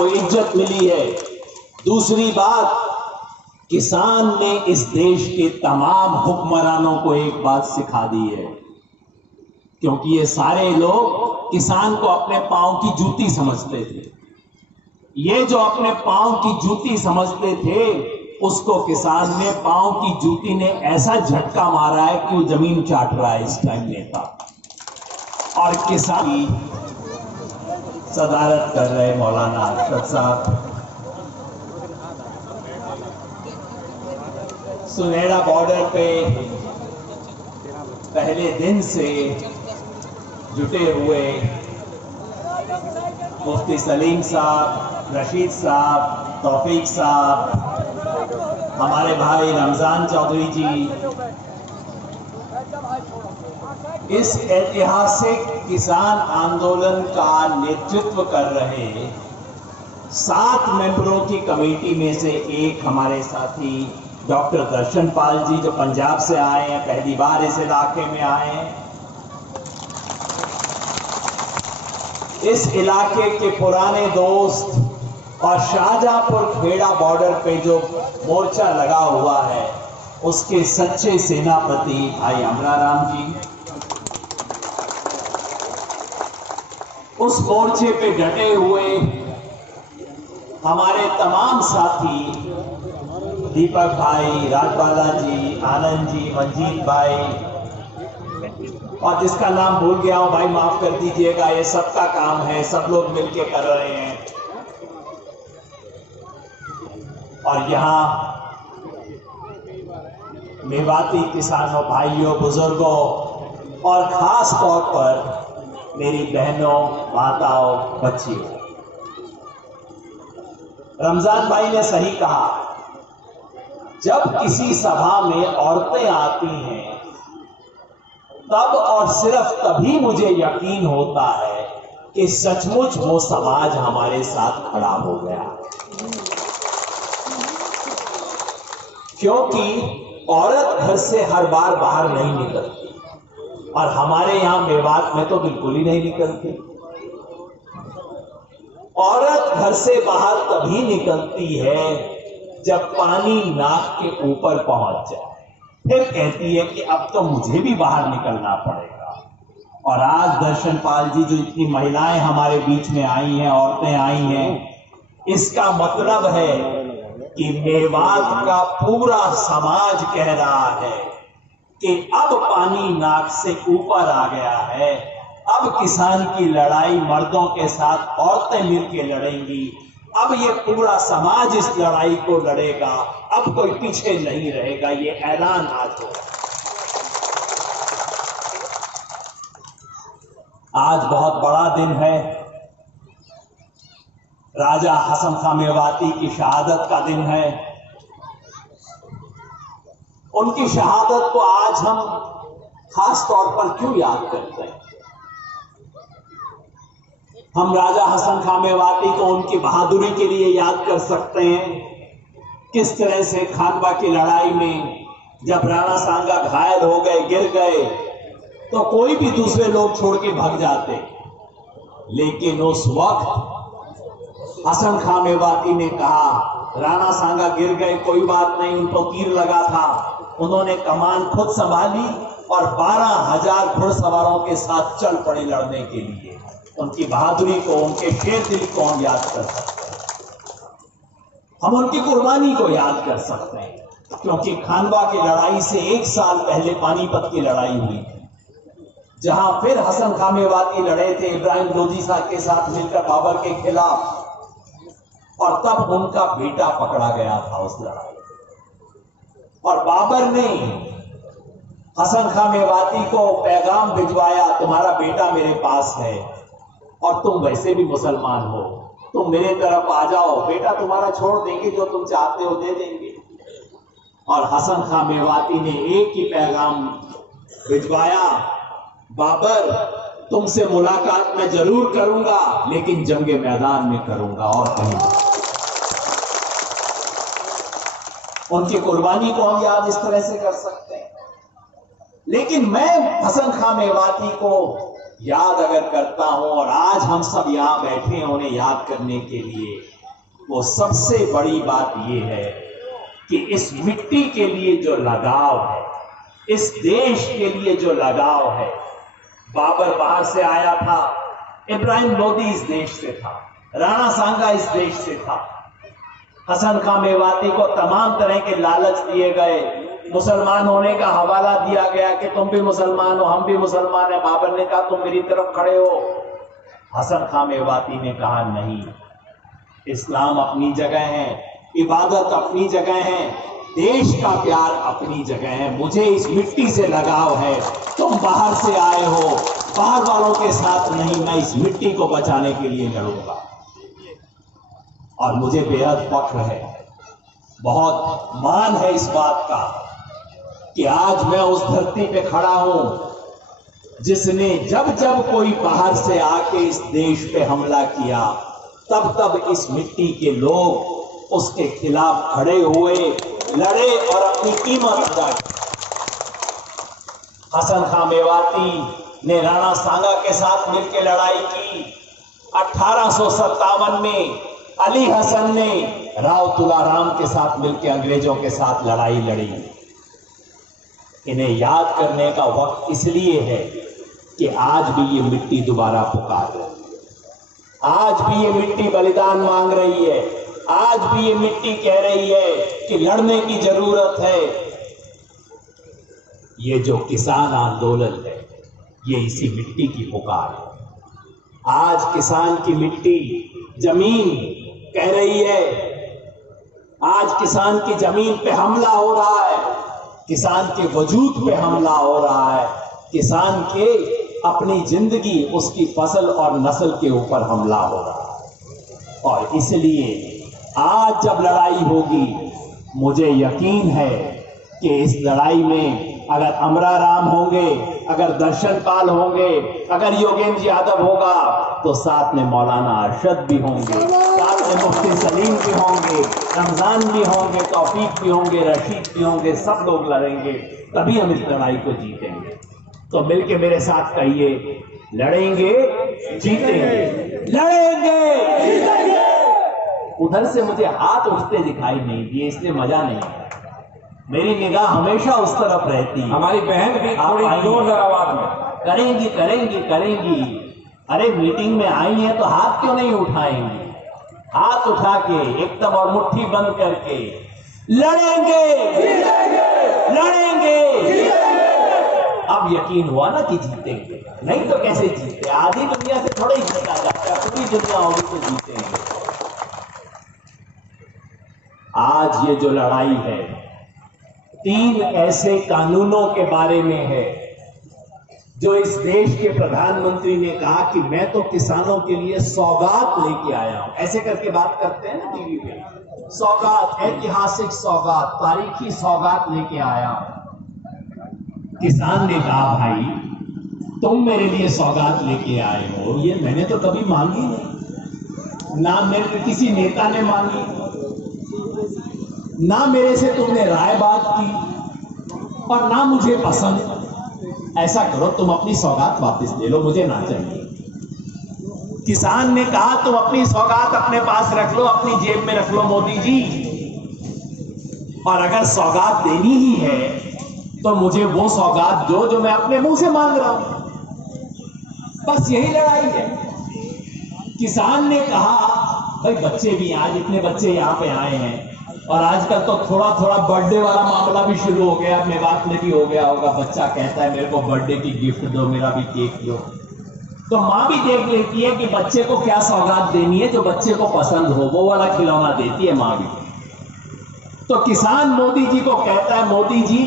को इज्जत मिली है। दूसरी बात, किसान ने इस देश के तमाम हुक्मरानों को एक बात सिखा दी है, क्योंकि ये सारे लोग किसान को अपने पांव की जूती समझते थे। ये जो अपने पांव की जूती समझते थे, उसको किसान ने पांव की जूती ने ऐसा झटका मारा है कि वो जमीन चाट रहा है इस टाइम नेता। और किसान की सदारत कर रहे मौलाना अरशद साहब। सुनेड़ा बॉर्डर पे पहले दिन से जुटे हुए मुफ्ती सलीम साहब, रशीद साहब, तौफीक साहब, हमारे भाई रमजान चौधरी जी, इस ऐतिहासिक किसान आंदोलन का नेतृत्व कर रहे 7 मेंबरों की कमेटी में से एक हमारे साथी डॉक्टर दर्शन पाल जी, जो पंजाब से आए हैं, पहली बार इस इलाके में आए हैं। इस इलाके के पुराने दोस्त और शाहजहांपुर खेड़ा बॉर्डर पे जो मोर्चा लगा हुआ है, उसके सच्चे सेनापति भाई अमराराम जी। उस मोर्चे पे डटे हुए हमारे तमाम साथी दीपक भाई, राजबाला जी, आनंद जी, मंजीत भाई, और जिसका नाम भूल गया हूं भाई माफ कर दीजिएगा, ये सबका काम है, सब लोग मिलके कर रहे हैं। और यहां मेवाती किसानों, भाइयों, बुजुर्गों और खास तौर पर मेरी बहनों, माताओं, बच्चियों, रमजान भाई ने सही कहा, जब किसी सभा में औरतें आती हैं तब और सिर्फ तभी मुझे यकीन होता है कि सचमुच वो समाज हमारे साथ खड़ा हो गया। क्योंकि औरत घर से हर बार बाहर नहीं निकलती, और हमारे यहां मेवात में तो बिल्कुल ही नहीं निकलती। औरत घर से बाहर तभी निकलती है जब पानी नाक के ऊपर पहुंच जाए, फिर कहती है कि अब तो मुझे भी बाहर निकलना पड़ेगा। और आज दर्शन पाल जी, जो इतनी महिलाएं हमारे बीच में आई हैं, औरतें आई हैं, इसका मतलब है कि मेवात का पूरा समाज कह रहा है कि अब पानी नाक से ऊपर आ गया है। अब किसान की लड़ाई मर्दों के साथ औरतें मिलकर लड़ेंगी। अब ये पूरा समाज इस लड़ाई को लड़ेगा, अब कोई पीछे नहीं रहेगा। ये ऐलान आज हो। आज बहुत बड़ा दिन है, राजा हसन खां मेवाती की शहादत का दिन है। उनकी शहादत को आज हम खास तौर पर क्यों याद करते हैं? हम राजा हसन खां मेवाती को उनकी बहादुरी के लिए याद कर सकते हैं। किस तरह से खानवा की लड़ाई में जब राणा सांगा घायल हो गए, गिर गए, तो कोई भी दूसरे लोग छोड़ के भाग जाते, लेकिन उस वक्त हसन खां मेवाती ने कहा, राणा सांगा गिर गए, कोई बात नहीं, उनको तीर लगा था, उन्होंने कमान खुद संभाली और 12,000 घुड़सवारों के साथ चल पड़े लड़ने के लिए। उनकी बहादुरी को, उनके शेर दिल को हम याद कर सकते हैं। हम उनकी कुर्बानी को याद कर सकते हैं, क्योंकि खानवा की लड़ाई से 1 साल पहले पानीपत की लड़ाई हुई थी, जहां फिर हसन खां मेवाती लड़े थे इब्राहिम लोधी साहब के साथ मिलकर बाबर के खिलाफ, और तब उनका बेटा पकड़ा गया था उस लड़ाई में। और बाबर ने हसन खां मेवाती को पैगाम भिजवाया, तुम्हारा बेटा मेरे पास है और तुम वैसे भी मुसलमान हो, तुम मेरे तरफ आ जाओ, बेटा तुम्हारा छोड़ देंगे, जो तुम चाहते हो दे देंगे। और हसन खां मेवाती ने एक ही पैगाम भिजवाया, बाबर तुमसे मुलाकात मैं जरूर करूंगा, लेकिन जंगे मैदान में करूंगा और कहीं। उनकी कुर्बानी को हम याद इस तरह से कर सकते हैं। लेकिन मैं हसन खां मेवाती को याद अगर करता हूं, और आज हम सब यहां बैठे हैं उन्हें याद करने के लिए, वो सबसे बड़ी बात यह है कि इस मिट्टी के लिए जो लगाव है, इस देश के लिए जो लगाव है। बाबर बाहर से आया था, इब्राहिम लोदी इस देश से था, राणा सांगा इस देश से था, हसन खां मेवाती को तमाम तरह के लालच दिए गए, मुसलमान होने का हवाला दिया गया कि तुम भी मुसलमान हो, हम भी मुसलमान हैं। बाबर ने कहा तुम मेरी तरफ खड़े हो। हसन खां मेवाती ने कहा नहीं, इस्लाम अपनी जगह है, इबादत अपनी जगह है, देश का प्यार अपनी जगह है, मुझे इस मिट्टी से लगाव है। तुम बाहर से आए हो, बाहर वालों के साथ नहीं, मैं इस मिट्टी को बचाने के लिए लड़ूंगा। और मुझे बेहद फख्र है, बहुत मान है इस बात का कि आज मैं उस धरती पे खड़ा हूं जिसने जब जब कोई बाहर से आके इस देश पे हमला किया, तब तब इस मिट्टी के लोग उसके खिलाफ खड़े हुए, लड़े और अपनी कीमत अदा की। हसन खां मेवाती ने राणा सांगा के साथ मिलकर लड़ाई की। 1857 में अली हसन ने राव तुलाराम के साथ मिलकर अंग्रेजों के साथ लड़ाई लड़ी। इन्हें याद करने का वक्त इसलिए है कि आज भी ये मिट्टी दोबारा पुकार रही है, आज भी ये मिट्टी बलिदान मांग रही है, आज भी ये मिट्टी कह रही है कि लड़ने की जरूरत है। ये जो किसान आंदोलन है, ये इसी मिट्टी की पुकार है। आज किसान की मिट्टी, जमीन कह रही है, आज किसान की जमीन पे हमला हो रहा है, किसान के वजूद पे हमला हो रहा है, किसान के अपनी जिंदगी, उसकी फसल और नस्ल के ऊपर हमला हो रहा है। और इसलिए आज जब लड़ाई होगी, मुझे यकीन है कि इस लड़ाई में अगर अमरा राम होंगे, अगर दर्शन पाल होंगे, अगर योगेंद्र यादव होगा, तो साथ में मौलाना अरशद भी होंगे, साथ में मुफ्ती सलीम भी होंगे, रमजान भी होंगे, तौफीक भी होंगे, रशीद भी होंगे, सब लोग लड़ेंगे, तभी हम इस लड़ाई को जीतेंगे। तो मिलके मेरे साथ कहिए, लड़ेंगे जीतेंगे, लड़ेंगे जीतेंगे। उधर से मुझे हाथ उठते दिखाई नहीं दिए, इसलिए मजा नहीं है। मेरी निगाह हमेशा उस तरफ रहती है। हमारी बहन भी थोड़ी जोरदार आवाज में करेंगी करेंगी करेंगी। अरे मीटिंग में आई है तो हाथ क्यों नहीं उठाएंगी? हाथ उठा के एकदम और मुट्ठी बंद करके लड़ेंगे लड़ेंगे। अब यकीन हुआ ना कि जीतेंगे, नहीं तो कैसे जीते? आधी दुनिया से थोड़ा ही जीता जाता है, पूरी दुनिया होगी तो जीतेंगे। आज ये जो लड़ाई है, 3 ऐसे कानूनों के बारे में है जो इस देश के प्रधानमंत्री ने कहा कि मैं तो किसानों के लिए सौगात लेके आया हूं। ऐसे करके बात करते हैं ना टीवी पे, सौगात, ऐतिहासिक सौगात, तारीखी सौगात लेके आया हूं। किसान ने कहा भाई तुम मेरे लिए सौगात लेके आए हो, ये मैंने तो कभी मांगी नहीं, ना मेरे किसी नेता ने मांगी, ना मेरे से तुमने राय बात की, और ना मुझे पसंद। ऐसा करो तुम अपनी सौगात वापस ले लो, मुझे ना चाहिए। किसान ने कहा तुम अपनी सौगात अपने पास रख लो, अपनी जेब में रख लो मोदी जी, और अगर सौगात देनी ही है तो मुझे वो सौगात दो जो मैं अपने मुंह से मांग रहा हूं। बस यही लड़ाई है। किसान ने कहा भाई बच्चे भी, आज इतने बच्चे यहां पे आए हैं, और आजकल तो थोड़ा थोड़ा बर्थडे वाला मामला भी शुरू हो गया। मेवात में भी हो गया होगा, बच्चा कहता है मेरे को बर्थडे की गिफ्ट दो, मेरा भी केक दो। तो माँ भी देख लेती है कि बच्चे को क्या सौगात देनी है, जो बच्चे को पसंद हो वो वाला खिलौना देती है माँ भी। तो किसान मोदी जी को कहता है, मोदी जी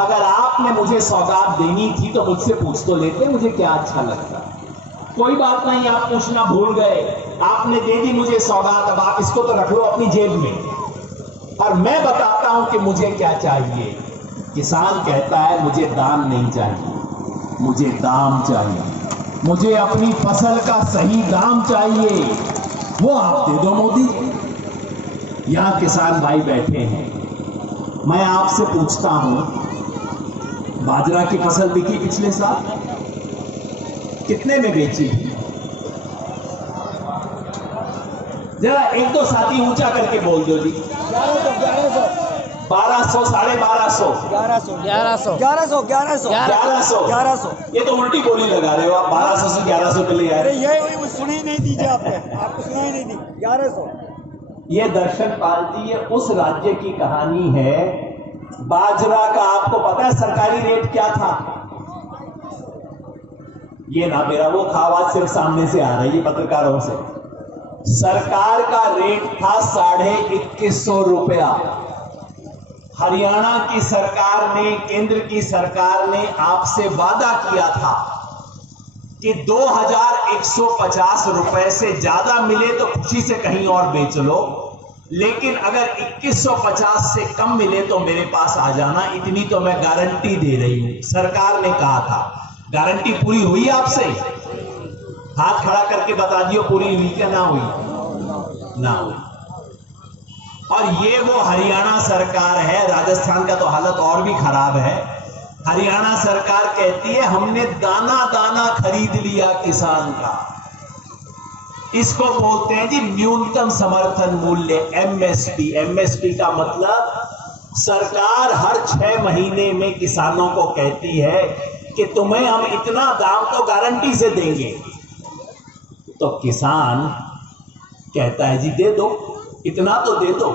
अगर आपने मुझे सौगात देनी थी तो मुझसे पूछ तो लेते, मुझे क्या अच्छा लगता। कोई बात नहीं, आप पूछना भूल गए, आपने दे दी मुझे सौगात, अब आप इसको तो रख लो अपनी जेब में, और मैं बताता हूं कि मुझे क्या चाहिए। किसान कहता है मुझे दाम नहीं चाहिए, मुझे दाम चाहिए, मुझे अपनी फसल का सही दाम चाहिए, वो आप दे दो मोदी। यहां किसान भाई बैठे हैं, मैं आपसे पूछता हूं, बाजरा की फसल बिकी पिछले साल? कितने में बेची? जरा एक दो साथी ऊंचा करके बोल दो जी। 1100 1200, 1250, 1100। ये तो उल्टी बोली लगा रहे हो आप, 1200 से 1100 के लिए आए। अरे ये सुनी नहीं दीजिए आपने, आपको सुनाई नहीं दी। 1100। ये दर्शन पाल जी, ये उस राज्य की कहानी है। बाजरा का आपको पता है सरकारी रेट क्या था? ये ना मेरा वो आवाज सिर्फ सामने से आ रही है पत्रकारों से। सरकार का रेट था 2150 रुपया। हरियाणा की सरकार ने, केंद्र की सरकार ने आपसे वादा किया था कि 2150 रुपए से ज्यादा मिले तो खुशी से कहीं और बेच लो, लेकिन अगर 2150 से कम मिले तो मेरे पास आ जाना, इतनी तो मैं गारंटी दे रही हूं, सरकार ने कहा था। गारंटी पूरी हुई आपसे? हाथ खड़ा करके बता दियो पूरी हुई क्या ना हुई? ना हुई। और ये वो हरियाणा सरकार है, राजस्थान का तो हालत और भी खराब है। हरियाणा सरकार कहती है हमने दाना दाना खरीद लिया किसान का। इसको बोलते हैं जी न्यूनतम समर्थन मूल्य, एमएसपी। एमएसपी का मतलब सरकार हर 6 महीने में किसानों को कहती है कि तुम्हें हम इतना दाम तो गारंटी से देंगे। तो किसान कहता है जी दे दो, इतना तो दे दो।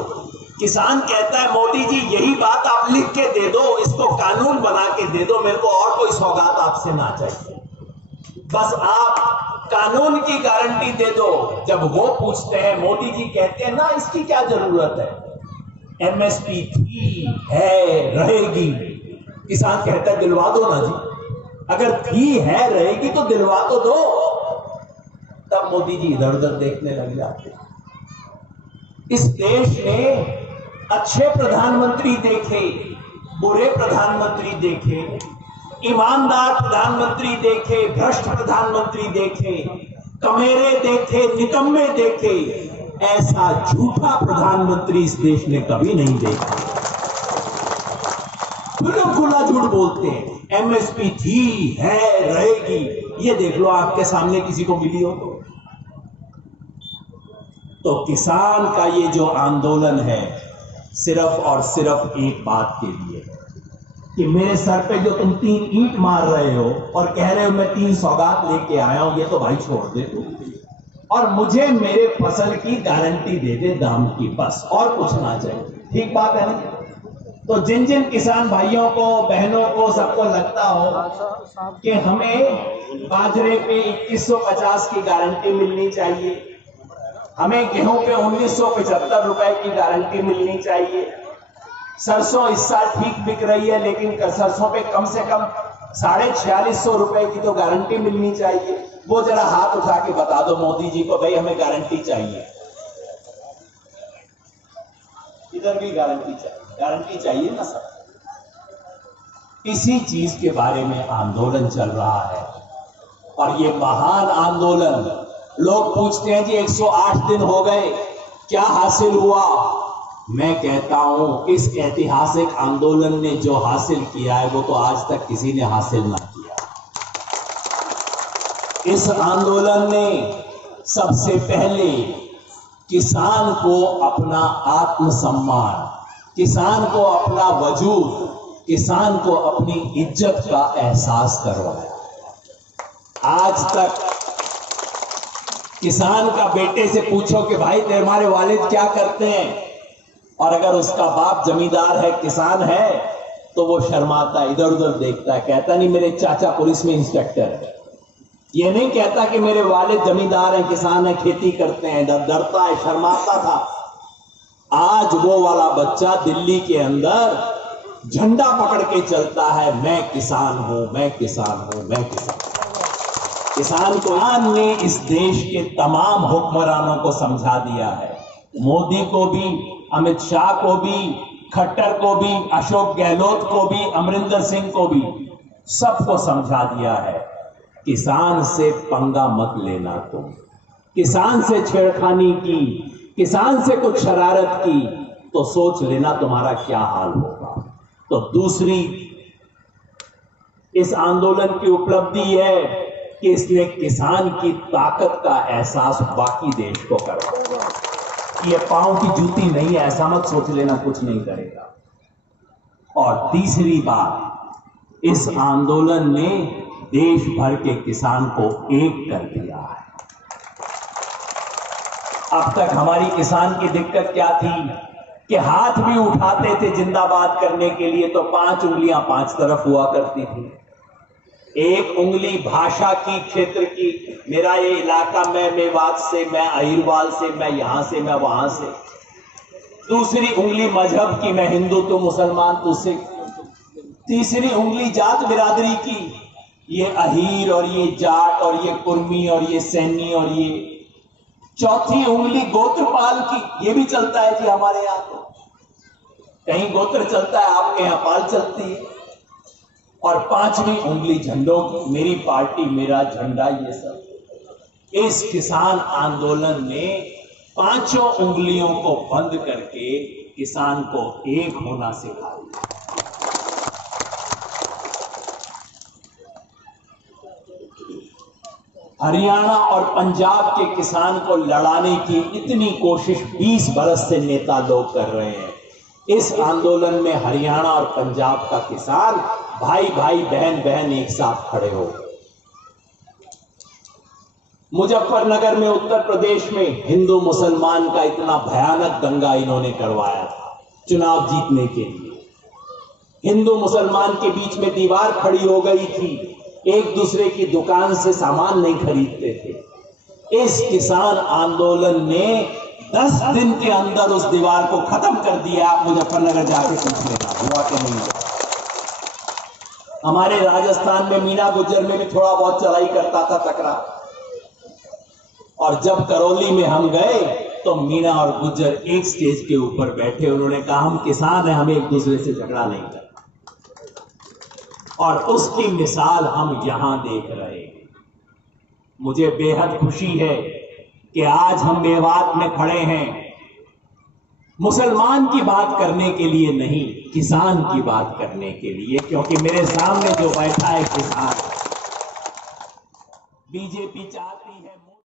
किसान कहता है मोदी जी यही बात आप लिख के दे दो, इसको कानून बना के दे दो, मेरे को और कोई सौगात आपसे ना चाहिए, बस आप कानून की गारंटी दे दो। जब वो पूछते हैं, मोदी जी कहते हैं ना इसकी क्या जरूरत है, एमएसपी थी, है, रहेगी। किसान कहता है दिलवा दो ना जी, अगर थी है रहेगी तो दिलवा तो दो। तब मोदी जी इधर उधर देखने लग जाते। इस देश में अच्छे प्रधानमंत्री देखे, बुरे प्रधानमंत्री देखे, ईमानदार प्रधानमंत्री देखे, भ्रष्ट प्रधानमंत्री देखे, कमेरे देखे, निकम्मे देखे, ऐसा झूठा प्रधानमंत्री इस देश ने कभी नहीं देखा। बिल्कुल खुला झूठ बोलते हैं, एमएसपी थी, है, रहेगी। ये देख लो आपके सामने किसी को मिली हो तो किसान का ये जो आंदोलन है सिर्फ और सिर्फ एक बात के लिए कि मेरे सर पे जो तुम 3 ईंट मार रहे हो और कह रहे हो मैं 3 सौगात लेके आया हूं, ये तो भाई छोड़ दे तू, और मुझे मेरे फसल की गारंटी दे दे दाम की, बस और कुछ ना चाहिए। ठीक बात है ना? तो जिन जिन किसान भाइयों को, बहनों को, सबको लगता हो कि हमें बाजरे पे 2150 की गारंटी मिलनी चाहिए, हमें गेहूं पे 1975 रुपए की गारंटी मिलनी चाहिए, सरसों इस साल ठीक बिक रही है लेकिन सरसों पे कम से कम 4650 रुपए की तो गारंटी मिलनी चाहिए, वो जरा हाथ उठा के बता दो मोदी जी को, भाई हमें गारंटी चाहिए। इधर भी गारंटी चाहिए, गारंटी चाहिए ना सब। इसी चीज के बारे में आंदोलन चल रहा है और ये महान आंदोलन, लोग पूछते हैं जी 108 दिन हो गए, क्या हासिल हुआ? मैं कहता हूं इस ऐतिहासिक आंदोलन ने जो हासिल किया है वो तो आज तक किसी ने हासिल ना किया। इस आंदोलन ने सबसे पहले किसान को अपना आत्मसम्मान, किसान को अपना वजूद, किसान को अपनी इज्जत का एहसास करवाया। आज तक किसान का बेटे से पूछो कि भाई तुम्हारे वालिद क्या करते हैं, और अगर उसका बाप जमींदार है, किसान है, तो वो शर्माता है, इधर उधर देखता है, कहता नहीं मेरे चाचा पुलिस में इंस्पेक्टर है। ये नहीं कहता कि मेरे वालिद जमींदार हैं, किसान हैं, खेती करते हैं, डरता है, शर्माता था। आज वो वाला बच्चा दिल्ली के अंदर झंडा पकड़ के चलता है, मैं किसान हूं, मैं किसान हूं, मैं किसान हूं। किसान को ने इस देश के तमाम हुक्मरानों को समझा दिया है, मोदी को भी, अमित शाह को भी, खट्टर को भी, अशोक गहलोत को भी, अमरिंदर सिंह को भी, सबको समझा दिया है किसान से पंगा मत लेना। तुम किसान से छेड़खानी की, किसान से कुछ शरारत की तो सोच लेना तुम्हारा क्या हाल होगा। तो दूसरी इस आंदोलन की उपलब्धि है कि इसने किसान की ताकत का एहसास बाकी देश को करवाया। ये पांव की जूती नहीं है, ऐसा मत सोच लेना कुछ नहीं करेगा। और तीसरी बात, इस आंदोलन ने देश भर के किसान को एक कर दिया है। अब तक हमारी किसान की दिक्कत क्या थी कि हाथ भी उठाते थे जिंदाबाद करने के लिए तो 5 उंगलियां 5 तरफ हुआ करती थी। एक उंगली भाषा की, क्षेत्र की, मेरा ये इलाका, मैं मेवात से, मैं अहिरवाल से, मैं यहां से, मैं वहां से। दूसरी उंगली मजहब की, मैं हिंदू तू मुसलमान तू सिख। तीसरी उंगली जात बिरादरी की, ये अहीर और ये जाट और ये कुर्मी और ये सैनी और ये। चौथी उंगली गोत्रपाल की, ये भी चलता है जी हमारे यहां। तो कहीं गोत्र चलता है, आपके यहां पाल चलती है। और 5वीं उंगली झंडों की, मेरी पार्टी मेरा झंडा, ये सब। इस किसान आंदोलन ने 5 उंगलियों को बंद करके किसान को एक होना सिखा दिया। हरियाणा और पंजाब के किसान को लड़ाने की इतनी कोशिश 20 बरस से नेता लोग कर रहे हैं। इस आंदोलन में हरियाणा और पंजाब का किसान भाई भाई बहन बहन एक साथ खड़े हो। मुजफ्फरनगर में, उत्तर प्रदेश में हिंदू मुसलमान का इतना भयानक दंगा इन्होंने करवाया था चुनाव जीतने के लिए। हिंदू मुसलमान के बीच में दीवार खड़ी हो गई थी, एक दूसरे की दुकान से सामान नहीं खरीदते थे। इस किसान आंदोलन ने 10 दिन के अंदर उस दीवार को खत्म कर दिया। आप मुजफ्फरनगर जाके पूछ लेना, हुआ कि नहीं हुआ। हमारे राजस्थान में मीना गुज्जर में भी थोड़ा बहुत चढ़ाई करता था तकरा, और जब करौली में हम गए तो मीना और गुज्जर एक स्टेज के ऊपर बैठे। उन्होंने कहा हम किसान हैं, हम एक दूसरे से झगड़ा नहीं करते। और उसकी मिसाल हम यहां देख रहे हैं। मुझे बेहद खुशी है कि आज हम मेवात में खड़े हैं, मुसलमान की बात करने के लिए नहीं, किसान की बात करने के लिए, क्योंकि मेरे सामने जो बैठा है किसान। बीजेपी चाहती है